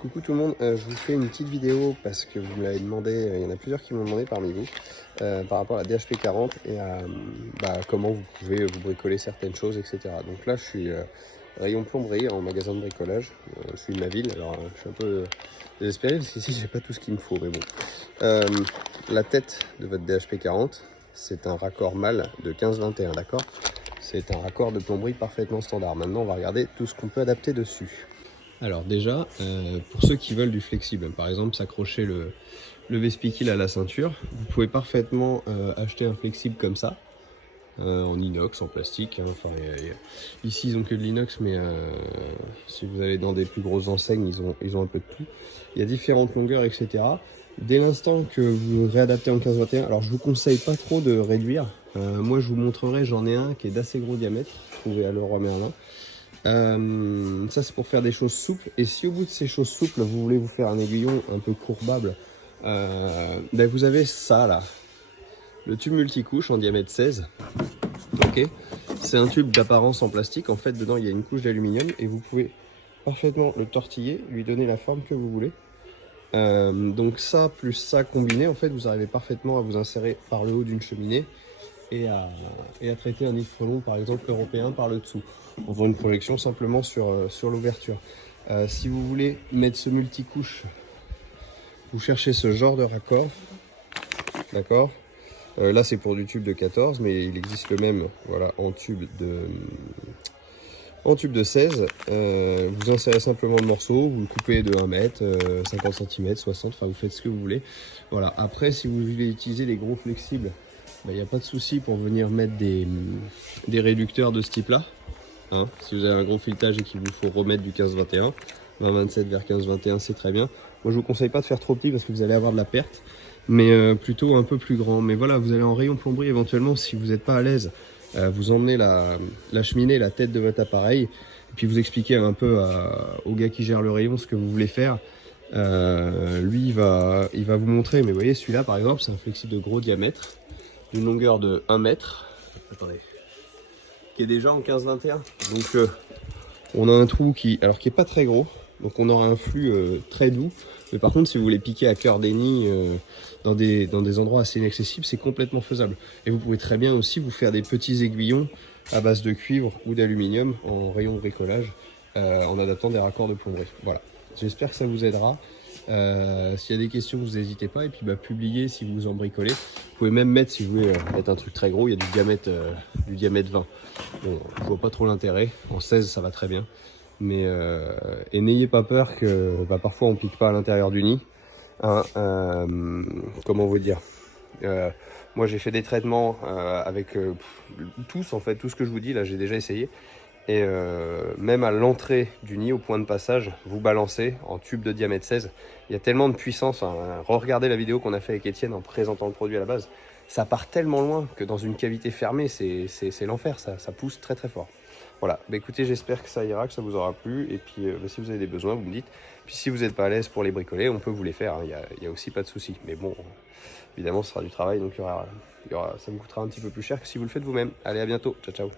Coucou tout le monde, je vous fais une petite vidéo parce que vous me l'avez demandé, il y en a plusieurs qui m'ont demandé parmi vous, par rapport à la DHP 40 et à comment vous pouvez vous bricoler certaines choses, etc. Donc là je suis rayon plomberie en magasin de bricolage, je suis de ma ville, alors je suis un peu désespéré parce qu'ici j'ai pas tout ce qu'il me faut, mais bon. La tête de votre DHP 40, c'est un raccord mâle de 15-21, d'accord? C'est un raccord de plomberie parfaitement standard. Maintenant on va regarder tout ce qu'on peut adapter dessus. Alors déjà, pour ceux qui veulent du flexible, par exemple s'accrocher le Vespikil à la ceinture, vous pouvez parfaitement acheter un flexible comme ça, en inox, en plastique. Hein. Enfin, ici ils ont que de l'inox, mais si vous allez dans des plus grosses enseignes, ils ont un peu de tout. Il y a différentes longueurs, etc. Dès l'instant que vous réadaptez en 15-21, alors je vous conseille pas trop de réduire. Moi je vous montrerai, j'en ai un qui est d'assez gros diamètre, trouvé à Leroy Merlin. Ça c'est pour faire des choses souples, et si au bout de ces choses souples vous voulez vous faire un aiguillon un peu courbable, vous avez ça là, le tube multicouche en diamètre 16. Ok, c'est un tube d'apparence en plastique, en fait dedans il y a une couche d'aluminium et vous pouvez parfaitement le tortiller, lui donner la forme que vous voulez. Donc ça plus ça combiné, en fait vous arrivez parfaitement à vous insérer par le haut d'une cheminée et à traiter un nid-frelon par exemple européen par le dessous, en faisant une projection simplement sur l'ouverture. Si vous voulez mettre ce multicouche, vous cherchez ce genre de raccord, d'accord. Là c'est pour du tube de 14, mais il existe le même, voilà, en tube de 16. Vous insérez simplement le morceau, vous le coupez de 1 mètre, 50 cm, 60, enfin vous faites ce que vous voulez. Voilà. Après, si vous voulez utiliser des gros flexibles, il n'y a pas de souci pour venir mettre des réducteurs de ce type là, hein. Si vous avez un gros filetage et qu'il vous faut remettre du 15-21, 20-27 vers 15-21, c'est très bien. Moi je vous conseille pas de faire trop petit parce que vous allez avoir de la perte, mais plutôt un peu plus grand. Mais voilà, vous allez en rayon plomberie éventuellement, si vous n'êtes pas à l'aise, vous emmenez la cheminée, la tête de votre appareil, et puis vous expliquez un peu au gars qui gère le rayon ce que vous voulez faire. Lui il va vous montrer. Mais vous voyez, celui-là par exemple, c'est un flexible de gros diamètre, d'une longueur de 1 mètre, attendez, qui est déjà en 15-21. Donc on a un trou qui est pas très gros, donc on aura un flux très doux. Mais par contre, si vous voulez piquer à cœur des nids dans des endroits assez inaccessibles, c'est complètement faisable. Et vous pouvez très bien aussi vous faire des petits aiguillons à base de cuivre ou d'aluminium en rayon de bricolage, en adaptant des raccords de plomberie. Voilà, j'espère que ça vous aidera. S'il y a des questions, vous n'hésitez pas, et puis publiez si vous en bricolez. Vous pouvez même mettre, si vous voulez mettre un truc très gros, il y a du diamètre 20. Bon, je vois pas trop l'intérêt, en 16 ça va très bien, mais et n'ayez pas peur que parfois on pique pas à l'intérieur du nid, hein. Comment vous dire, moi j'ai fait des traitements avec tous, en fait, tout ce que je vous dis là, j'ai déjà essayé. Et même à l'entrée du nid, au point de passage, vous balancez en tube de diamètre 16. Il y a tellement de puissance, hein. Regardez la vidéo qu'on a fait avec Étienne en présentant le produit à la base. Ça part tellement loin que dans une cavité fermée, c'est l'enfer, ça pousse très très fort. Voilà, écoutez, j'espère que ça ira, que ça vous aura plu. Et puis si vous avez des besoins, vous me dites. Puis si vous n'êtes pas à l'aise pour les bricoler, on peut vous les faire, hein. Il y a aussi pas de souci. Mais bon, évidemment, ce sera du travail, donc ça vous coûtera un petit peu plus cher que si vous le faites vous-même. Allez, à bientôt, ciao ciao.